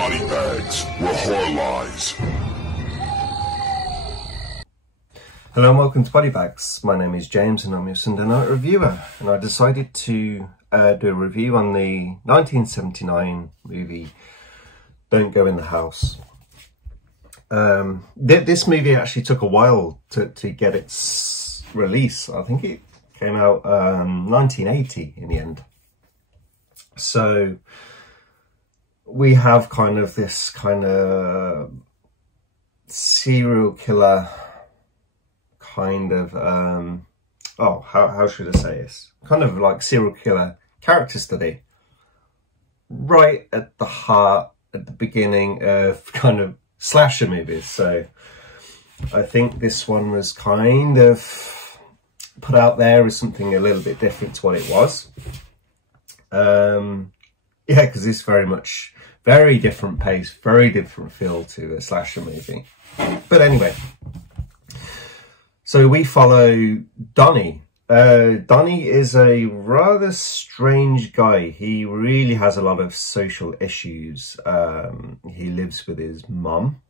Body bags where horror lies. Hello and welcome to Body Bags. My name is James and I'm your Sunday night reviewer, and I decided to do a review on the 1979 movie Don't Go in the House. This movie actually took a while to get its release. I think it came out 1980 in the end. So we have kind of this kind of serial killer kind of how should I say this, kind of like serial killer character study right at the heart, at the beginning of kind of slasher movies. So I think this one was kind of put out there as something a little bit different to what it was. Yeah, because it's very different pace, very different feel to a slasher movie. But anyway, so we follow Donnie. Donnie is a rather strange guy. He really has a lot of social issues. He lives with his mum,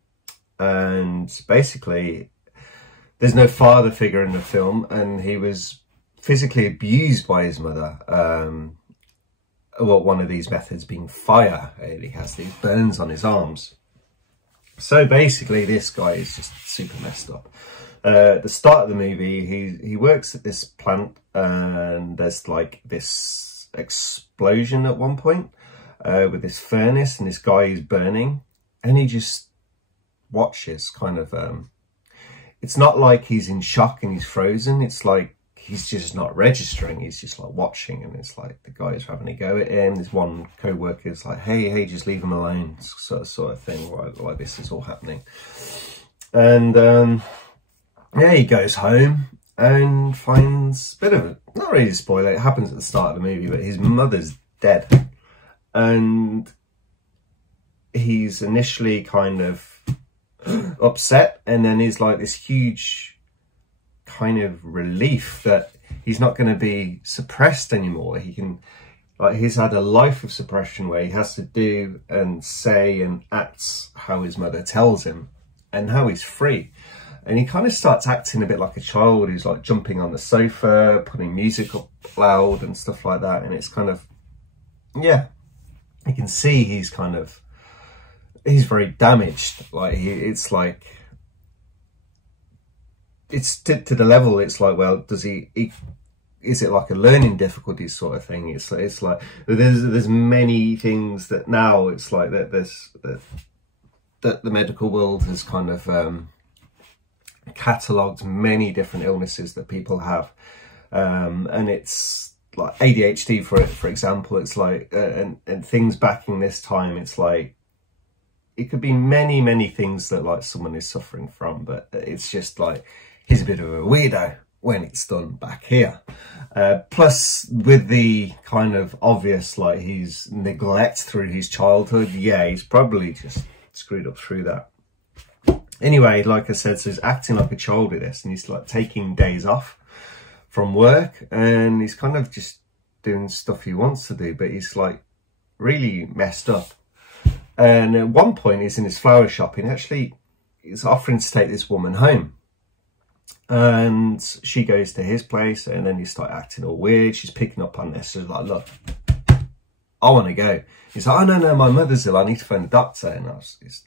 and basically there's no father figure in the film, and he was physically abused by his mother. Well, one of these methods being fire. He has these burns on his arms. So basically this guy is just super messed up. At the start of the movie, he works at this plant, and there's like this explosion at one point with this furnace, and this guy is burning, and he just watches kind of, it's not like he's in shock and he's frozen. It's like he's just not registering. He's just like watching, and it's like the guy's having a go at him. There's one co-worker's like, hey, just leave him alone, sort of thing, right? Like this is all happening. And yeah, he goes home and finds a bit of it, not really a spoiler, it happens at the start of the movie, but his mother's dead. And he's initially kind of upset, and then he's like this huge kind of relief that he's not going to be suppressed anymore. He can, like, he's had a life of suppression where he has to do and say and act how his mother tells him, and now he's free. And he kind of starts acting a bit like a child who's like jumping on the sofa, putting music up loud and stuff like that. And it's kind of, yeah, you can see he's very damaged. Like it's like, it's to the level, it's like, well, does he is it like a learning difficulties sort of thing? It's like there's many things that now it's like that that the medical world has kind of catalogued many different illnesses that people have, and it's like ADHD for example. It's like and things back in this time, it's like it could be many things that like someone is suffering from, but it's just like he's a bit of a weirdo when it's done back here. Plus with the kind of obvious, like, his neglect through his childhood, yeah, he's probably just screwed up through that. Anyway, like I said, so he's acting like a child with this, and he's like taking days off from work, and he's kind of just doing stuff he wants to do, but he's like really messed up. And at one point he's in his flower shop, and actually he's offering to take this woman home, and she goes to his place, and then he starts acting all weird. She's picking up on this. She's like, look, I want to go. He's like, oh no, my mother's ill, I need to phone the doctor. And he's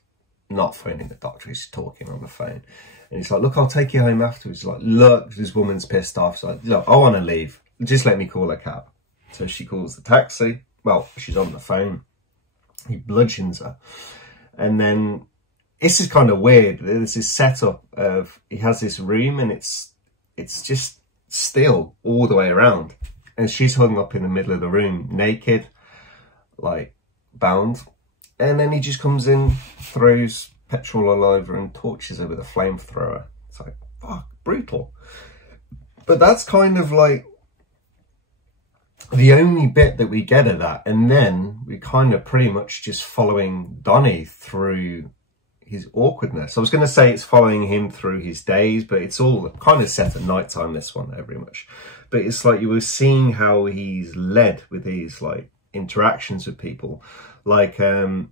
not phoning the doctor, he's talking on the phone. And he's like, look, I'll take you home afterwards. He's like, look, this woman's pissed off. So look, I want to leave, just let me call a cab. So she calls the taxi. Well, she's on the phone. He bludgeons her. And then this is kind of weird. There's this setup of, he has this room, and it's just still all the way around, and she's hung up in the middle of the room naked, like bound. And then he just comes in, throws petrol all over, and torches her with a flamethrower. It's like, fuck, brutal. But that's kind of like the only bit that we get of that. And then we kind of pretty much just following Donnie through his awkwardness. I was going to say it's following him through his days, but it's all kind of set at night time, this one, very much. But it's like you were seeing how he's led with these like interactions with people. Like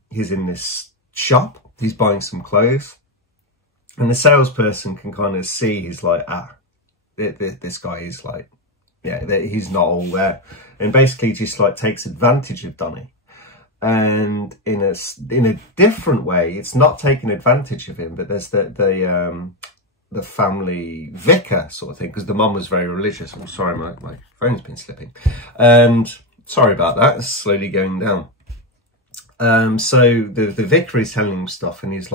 he's in this shop, he's buying some clothes, and the salesperson can kind of see he's like, this guy is like, yeah, he's not all there, and basically just like takes advantage of Donnie. And in a different way, it's not taking advantage of him, but there's the family vicar sort of thing, because the mum was very religious. Oh, sorry, my phone's been slipping, and sorry about that. It's slowly going down. So the vicar is telling him stuff, and he's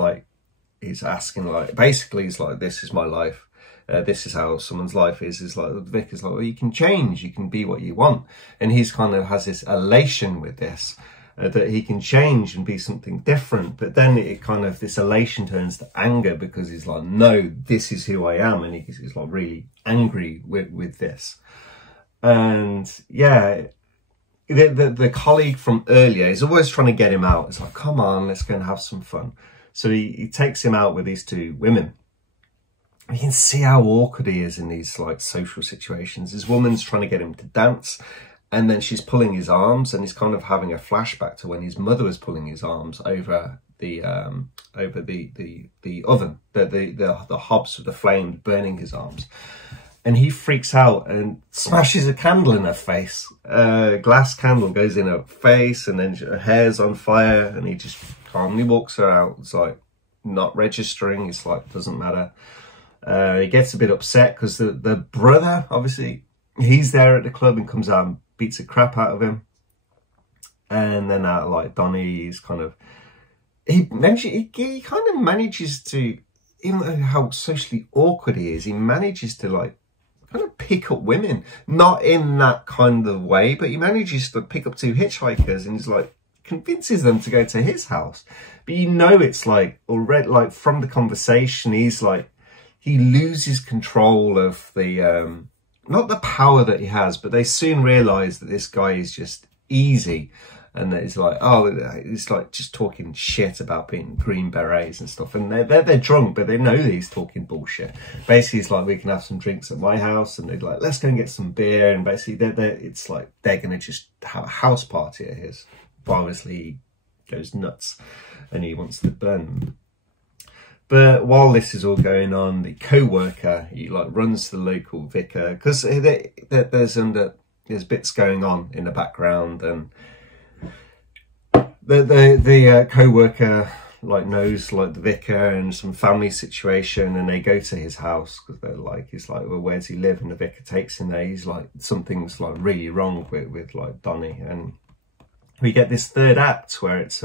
asking, like, basically he's like, this is my life. This is how someone's life is. Is like, the vicar's like, well, you can change, you can be what you want, and he's kind of has this elation with this. That he can change and be something different, but then it kind of, this elation turns to anger, because he's like, no, this is who I am, and he's like really angry with this. And yeah, the colleague from earlier is always trying to get him out. It's like, come on, let's go and have some fun. So he takes him out with these two women. You can see how awkward he is in these like social situations. This woman's trying to get him to dance, and then she's pulling his arms, and he's kind of having a flashback to when his mother was pulling his arms over the oven, the hobs of the flame burning his arms. And he freaks out and smashes a candle in her face. A glass candle goes in her face, and then her hair's on fire, and he just calmly walks her out. It's like not registering. It's like, doesn't matter. He gets a bit upset because the brother, obviously, he's there at the club and comes out and beats the crap out of him. And then like Donnie's kind of, he kind of manages to, even though how socially awkward he is, he manages to like kind of pick up women, not in that kind of way, but he manages to pick up two hitchhikers, and he's like convinces them to go to his house. But you know, it's like already, like from the conversation, he's like, he loses control of the not the power that he has, but they soon realise that this guy is just easy, and that he's like, oh, it's like just talking shit about being Green Berets and stuff, and they're drunk, but they know that he's talking bullshit. Basically, it's like, we can have some drinks at my house, and they're like, let's go and get some beer, and basically it's like they're gonna just have a house party at his. Obviously, he goes nuts, and he wants to burn them. But while this is all going on, the co-worker, he like runs to the local vicar, because there's bits going on in the background, and the co-worker like knows like the vicar and some family situation, and they go to his house because they're like, he's like, well, where's he live? And the vicar takes him there. He's like, something's like really wrong with like Donnie, and we get this third act where it's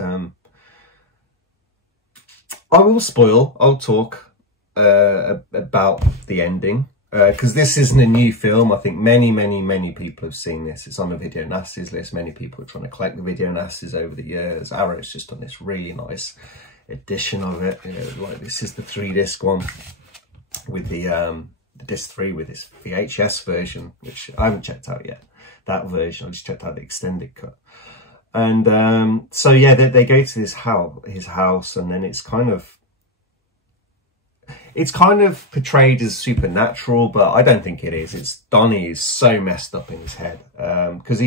I will spoil. I'll talk about the ending, because this isn't a new film. I think many people have seen this. It's on the video nasties list. Many people are trying to collect the video nasties over the years. Arrow's just done this really nice edition of it. You know, like, this is the 3-disc one with the disc 3 with this VHS version, which I haven't checked out yet. That version, I just checked out the extended cut. And so yeah, they go to his house, and then it's kind of portrayed as supernatural, but I don't think it is. It's Donnie is so messed up in his head, because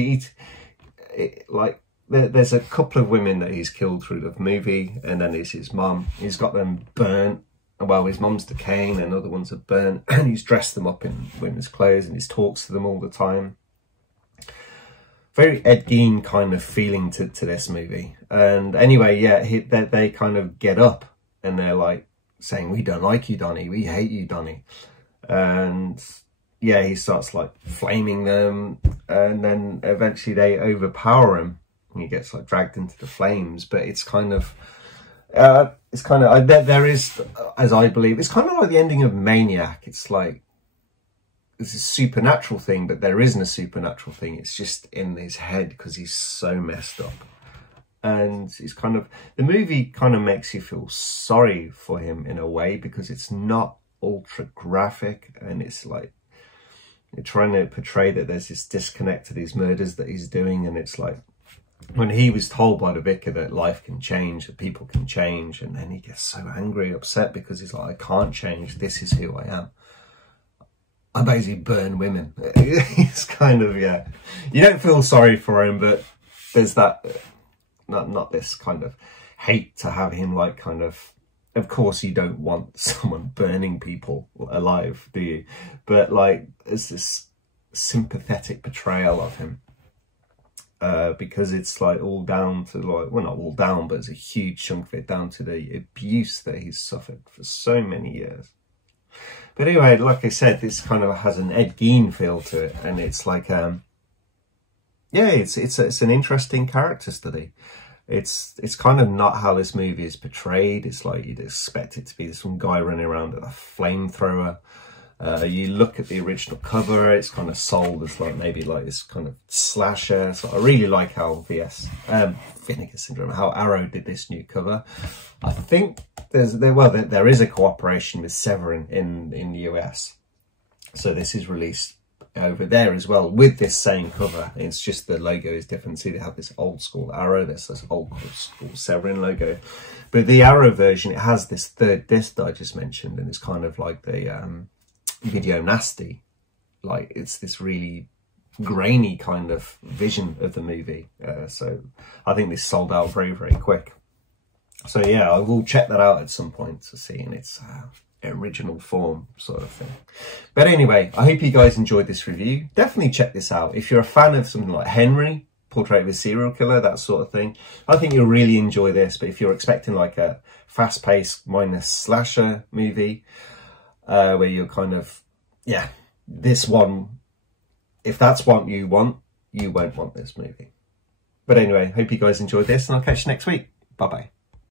there's a couple of women that he's killed through the movie, and then there's his mum. He's got them burnt. Well, his mum's decaying, and other ones are burnt, and he's dressed them up in women's clothes, and he talks to them all the time. Very Ed Gein kind of feeling to this movie. And anyway, yeah, they kind of get up, and they're like saying, we don't like you, Donnie. We hate you, Donnie. And yeah, he starts like flaming them, and then eventually they overpower him, and he gets like dragged into the flames. But it's kind of, there is, as I believe, it's kind of like the ending of Maniac. It's like, it's a supernatural thing, but there isn't a supernatural thing. It's just in his head, because he's so messed up. And he's kind of, the movie kind of makes you feel sorry for him in a way, because it's not ultra graphic, and it's like, you're trying to portray that there's this disconnect to these murders that he's doing. And it's like, when he was told by the vicar that life can change, that people can change, and then he gets so angry, upset, because he's like, I can't change, this is who I am. I basically burn women. It's kind of, yeah. You don't feel sorry for him, but there's that, not this kind of hate to have him like kind of course you don't want someone burning people alive, do you? But like, it's this sympathetic portrayal of him. Because it's like all down to like, well, not all down, but it's a huge chunk of it down to the abuse that he's suffered for so many years. But anyway, like I said, this kind of has an Ed Gein feel to it, and it's like, yeah, it's an interesting character study. It's kind of not how this movie is portrayed. It's like you'd expect it to be some guy running around with a flamethrower. You look at the original cover, it's kind of sold as like maybe like this kind of slasher. So I really like how Vinegar Syndrome, how Arrow did this new cover. I think there is a cooperation with Severin in the US, so this is released over there as well with this same cover. It's just the logo is different. See, they have this old school Arrow, there's this old school Severin logo, but the Arrow version, it has this third disc that I just mentioned, and it's kind of like the video nasty, like it's this really grainy kind of vision of the movie. So I think this sold out very, very quick. So yeah, I will check that out at some point to see in its original form sort of thing. But anyway, I hope you guys enjoyed this review. Definitely check this out. If you're a fan of something like Henry, Portrait of a Serial Killer, that sort of thing, I think you'll really enjoy this. But if you're expecting like a fast-paced mindless slasher movie, where you're kind of, yeah, this one, if that's what you want, you won't want this movie. But anyway, hope you guys enjoyed this, and I'll catch you next week. Bye-bye.